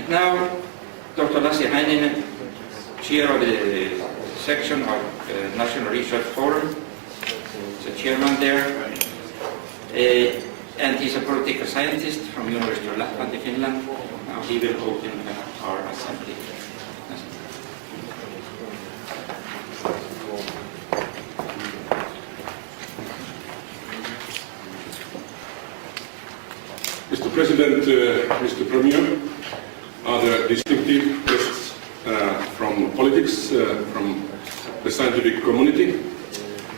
And now, Dr. Lassi Heininen, chair of the section of National Research Forum, the chairman there, and he's a political scientist from University of Lapland in Finland. Now he will open our assembly. Mr. President, Mr. Premier, other distinctive guests from politics, from the scientific community,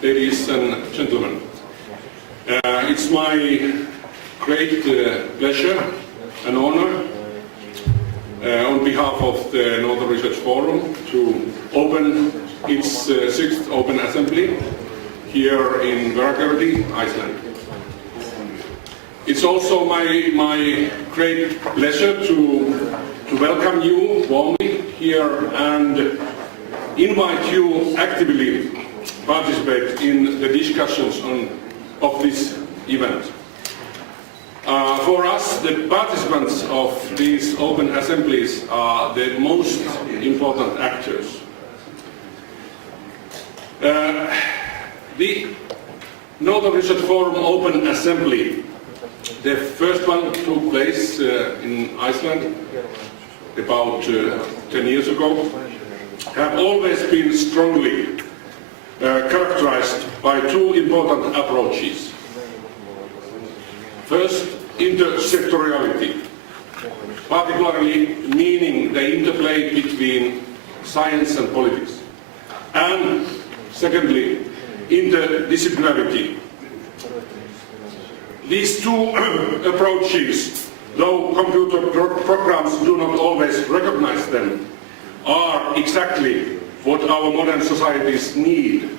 ladies and gentlemen. It's my great pleasure and honor on behalf of the Northern Research Forum to open its sixth Open Assembly here in Varagerði, Iceland. It's also my great pleasure to welcome you warmly here and invite you actively participate in the discussions of this event. For us, the participants of these open assemblies are the most important actors. The Northern Research Forum Open Assembly, the first one took place in Iceland about 10 years ago, have always been strongly characterized by two important approaches. First, intersectoriality, particularly meaning the interplay between science and politics. And secondly, interdisciplinarity. These two approaches, though computer programs do not always recognize them, are exactly what our modern societies need.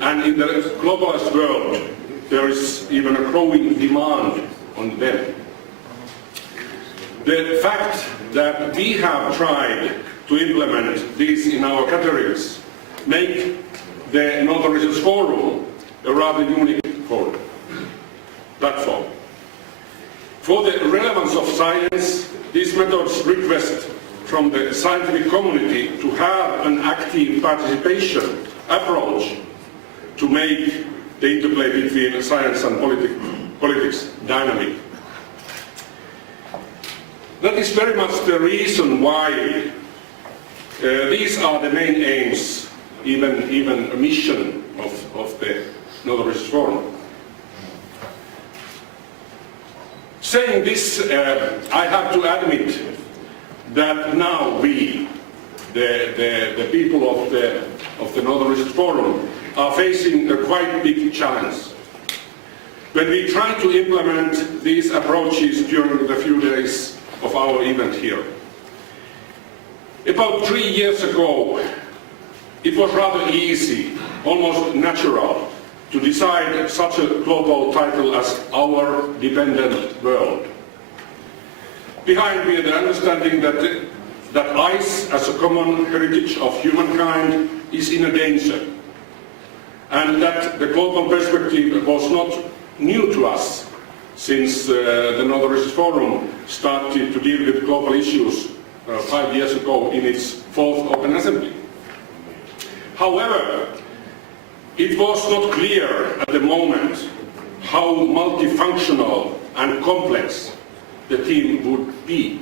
And in the globalized world, there is even a growing demand on them. The fact that we have tried to implement these in our categories make the Northern Research Forum a rather unique platform. For the relevance of science, these methods request from the scientific community to have an active participation approach to make the interplay between science and politics dynamic. That is very much the reason why these are the main aims, even a mission of the Northern Research Forum. Saying this, I have to admit that now we, the people of the Northern Research Forum, are facing a quite big challenge. When we try to implement these approaches during the few days of our event here. About 3 years ago, it was rather easy, almost natural, to decide such a global title as Our Dependent World. Behind me, the understanding that ice as a common heritage of humankind is in a danger, and that the global perspective was not new to us since the Northern Research Forum started to deal with global issues 5 years ago in its fourth Open Assembly. However, it was not clear at the moment how multifunctional and complex the theme would be.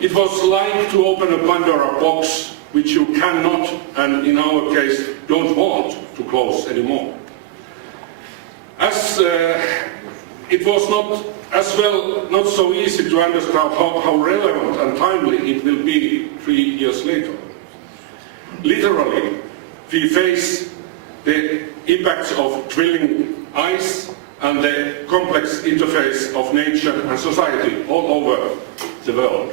It was like to open a Pandora box which you cannot, and in our case, don't want to close anymore. As it was not so easy to understand how relevant and timely it will be 3 years later. Literally, we face the impacts of drilling ice and the complex interface of nature and society all over the world.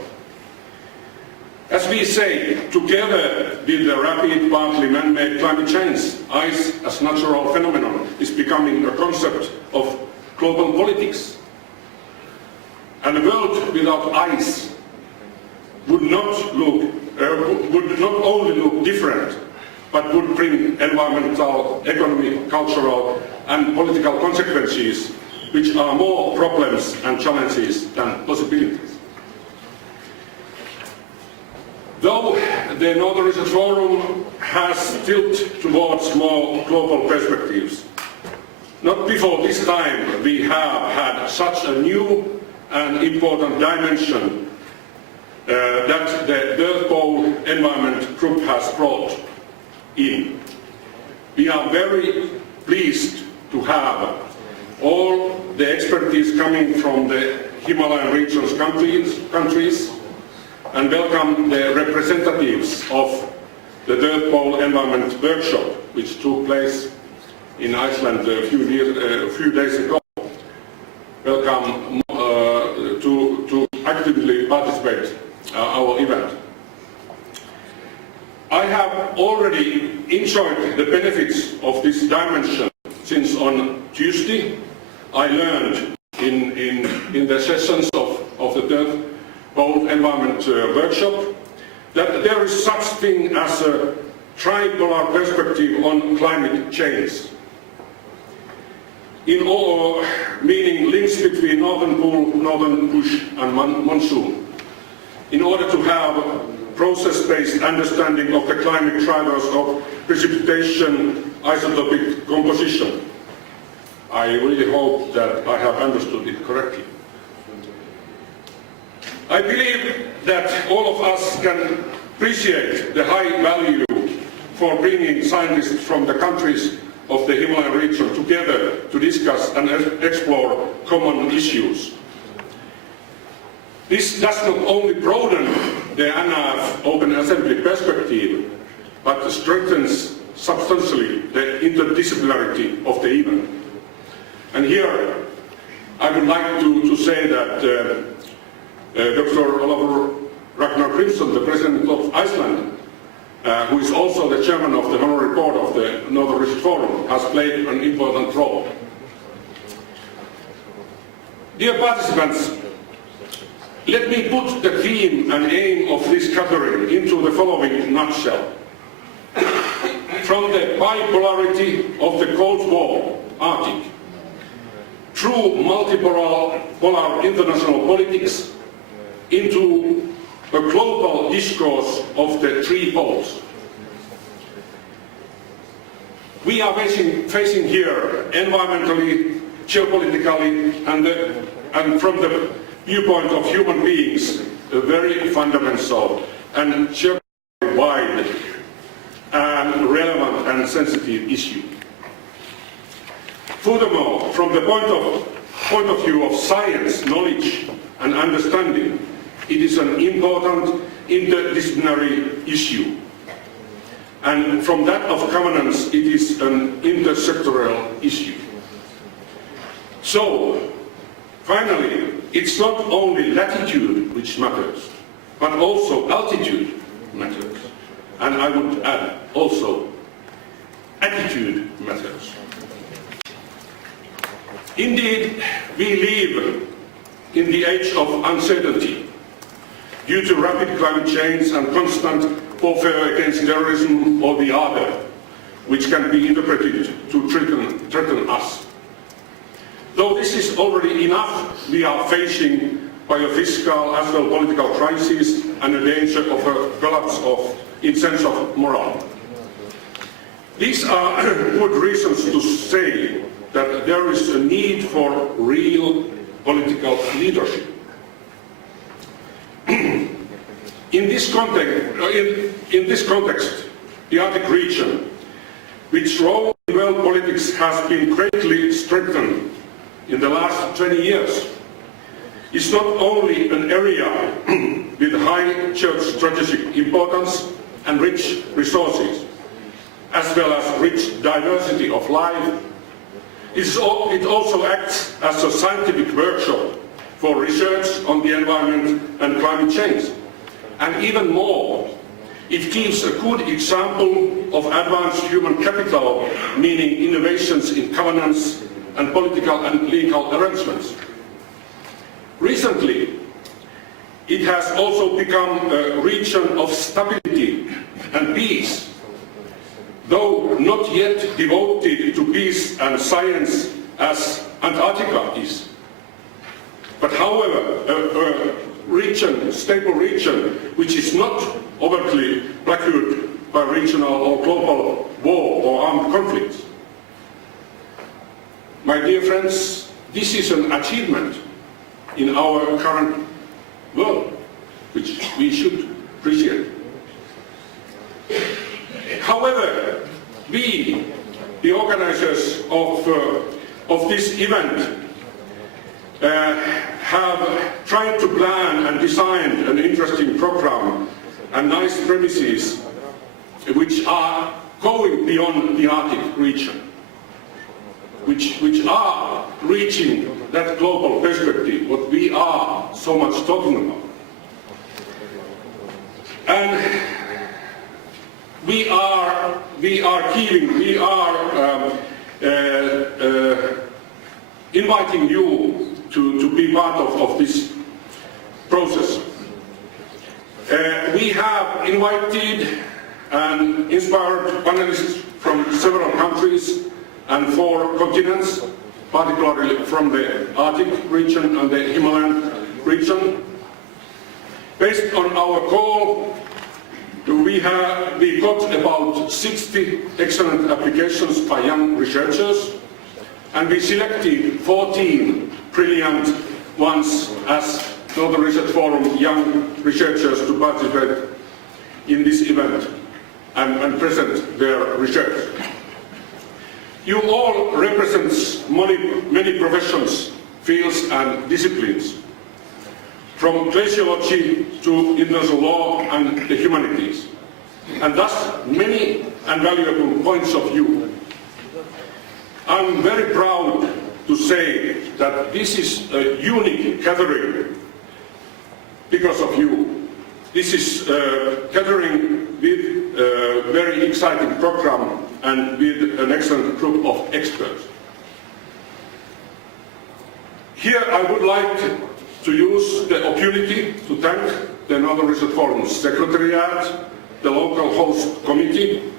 As we say, together with the rapid, partly man-made climate change, ice as natural phenomenon is becoming a concept of global politics. And a world without ice would not only look different, but would bring environmental, economic, cultural and political consequences which are more problems and challenges than possibilities. Though the Northern Research Forum has tilted towards more global perspectives, not before this time we have had such a new and important dimension that the Earth Pole Environment Group has brought in. We are very pleased to have all the expertise coming from the Himalayan region's countries and welcome the representatives of the Earth Pole Environment Workshop, which took place in Iceland a few days ago. Welcome to actively participate our event. I have already enjoyed the benefits of this dimension since on Tuesday I learned in the sessions of the Earth Pole Environment Workshop that there is such thing as a tripolar perspective on climate change. In all, meaning links between northern pole, northern bush and monsoon, in order to have process-based understanding of the climate drivers of precipitation, isotopic composition. I really hope that I have understood it correctly. I believe that all of us can appreciate the high value for bringing scientists from the countries of the Himalayan region together to discuss and explore common issues. This does not only broaden the NRF Open Assembly perspective, but strengthens substantially the interdisciplinarity of the event. And here I would like to say that Dr. Olafur Ragnar Grímsson, the President of Iceland, who is also the Chairman of the Honorary Board of the Northern Research Forum, has played an important role. Dear participants, let me put the theme and aim of this gathering into the following nutshell. From the bipolarity of the Cold War, Arctic, through multipolar international politics, into a global discourse of the three poles. We are facing here environmentally, geopolitically, and from the viewpoint of human beings, a very fundamental and geographically wide and relevant and sensitive issue. Furthermore, from the point of view of science, knowledge and understanding, it is an important interdisciplinary issue. And from that of governance, it is an intersectoral issue. So, finally, it's not only latitude which matters, but also altitude matters. And I would add also, attitude matters. Indeed, we live in the age of uncertainty due to rapid climate change and constant warfare against terrorism or the other, which can be interpreted to threaten us. Though this is already enough, we are facing biophysical as well political crises and a danger of a collapse in sense of morale. These are good reasons to say that there is a need for real political leadership. In this context, the Arctic region, which role in world politics has been greatly strengthened in the last 20 years, is not only an area with high geostrategic importance and rich resources, as well as rich diversity of life. It also acts as a scientific workshop for research on the environment and climate change. And even more, it gives a good example of advanced human capital, meaning innovations in governance and political and legal arrangements. Recently, it has also become a region of stability and peace, though not yet devoted to peace and science as Antarctica is. But however, region, stable region, which is not overtly plagued by regional or global war or armed conflicts. My dear friends, this is an achievement in our current world, which we should appreciate. However, we, the organizers of this event, have tried to plan and design an interesting program and nice premises which are going beyond the Arctic region, which are reaching that global perspective, what we are so much talking about. And we are inviting you to be part of this process. We have invited and inspired panelists from several countries and 4 continents, particularly from the Arctic region and the Himalayan region. Based on our call, we got about 60 excellent applications by young researchers, and we selected 14 brilliant ones as Northern Research Forum young researchers to participate in this event and present their research. You all represent many professions, fields and disciplines, from glaciology to international law and the humanities, and thus many and valuable points of view. I'm very proud to say that this is a unique gathering because of you. This is a gathering with a very exciting program and with an excellent group of experts. Here I would like to use the opportunity to thank the Northern Research Forum's Secretariat, the local host committee,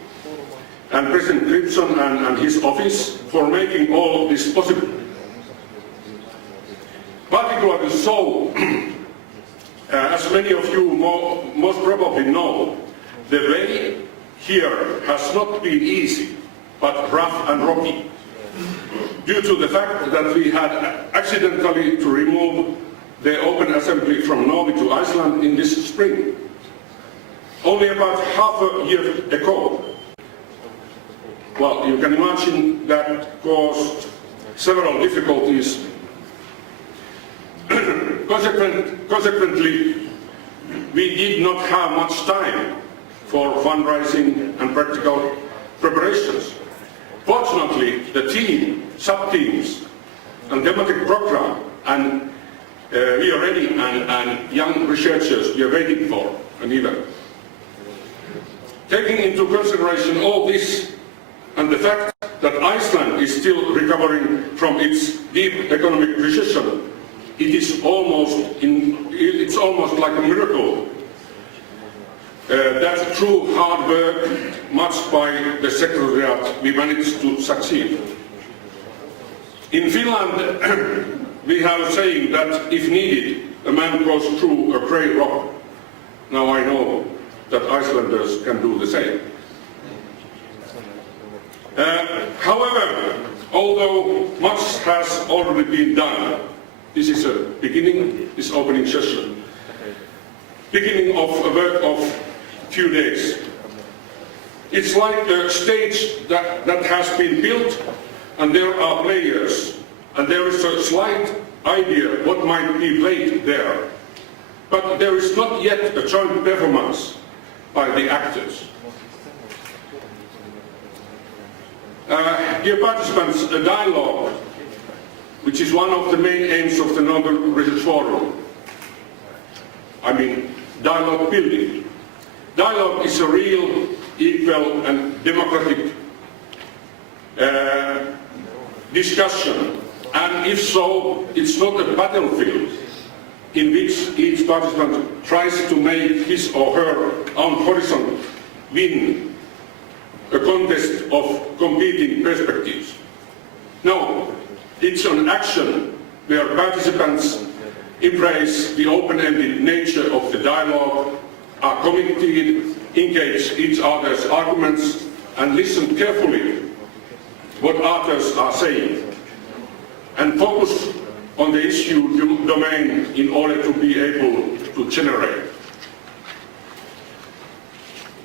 and President Gibson and his office for making all this possible. Particularly so, as many of you most probably know, the way here has not been easy, but rough and rocky, due to the fact that we had accidentally to remove the open assembly from Norway to Iceland in this spring, only about half a year ago. Well, you can imagine that caused several difficulties. Consequently, we did not have much time for fundraising and practical preparations. Fortunately, the team, sub-teams, and thematic program, and we are ready, and young researchers we are waiting for an event. Taking into consideration all this, and the fact that Iceland is still recovering from its deep economic recession, it's almost like a miracle that through hard work, much by the Secretariat, we managed to succeed. In Finland, we have a saying that if needed, a man goes through a grey rock. Now I know that Icelanders can do the same. However, although much has already been done, this is a beginning, this opening session, beginning of a work of few days. It's like a stage that has been built, and there are players, and there is a slight idea what might be played there. But there is not yet a joint performance by the actors. Dear participants, a dialogue, which is one of the main aims of the Northern Research Forum. I mean, dialogue building. Dialogue is a real, equal and democratic discussion, and if so, it's not a battlefield in which each participant tries to make his or her own horizon win a contest of competing perspectives. No, it's an action where participants embrace the open-ended nature of the dialogue, are committed, engage each other's arguments, and listen carefully what others are saying, and focus on the issue domain in order to be able to generate.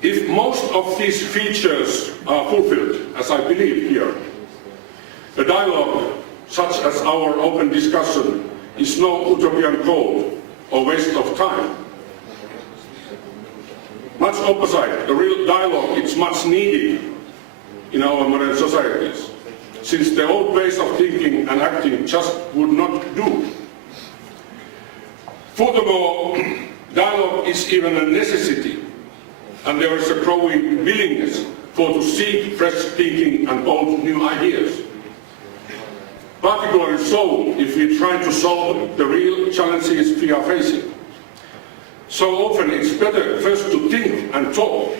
If most of these features are fulfilled, as I believe here, a dialogue such as our open discussion is no utopian goal or waste of time. Much opposite, a real dialogue is much needed in our modern societies, since the old ways of thinking and acting just would not do. Furthermore, dialogue is even a necessity, and there is a growing willingness to seek fresh thinking and bold new ideas. Particularly so if we try to solve the real challenges we are facing. So often it's better first to think and talk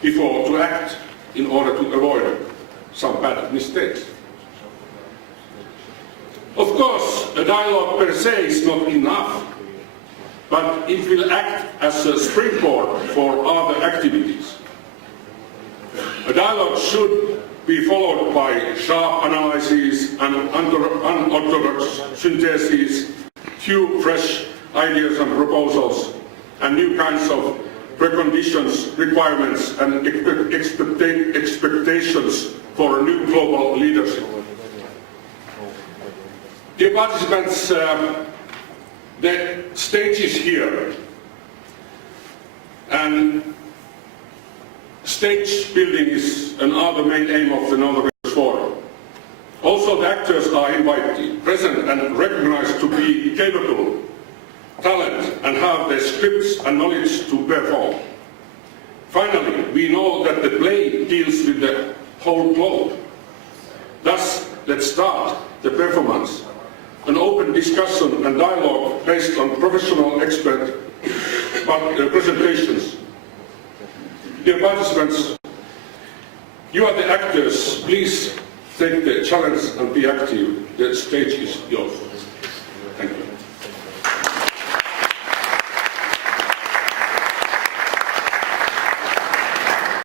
before to act in order to avoid some bad mistakes. Of course, a dialogue per se is not enough, but it will act as a springboard for other activities. A dialogue should be followed by sharp analysis and unorthodox synthesis, few fresh ideas and proposals, and new kinds of preconditions, requirements, and expectations for a new global leadership. Dear participants, the stage is here, and stage building is another main aim of the Northern Forum. Also, the actors are invited, present, and recognized to be capable, talent, and have the scripts and knowledge to perform. Finally, we know that the play deals with the whole globe. Thus, let's start the performance. An open discussion and dialogue based on professional expert presentations. Dear participants, you are the actors. Please take the challenge and be active. The stage is yours.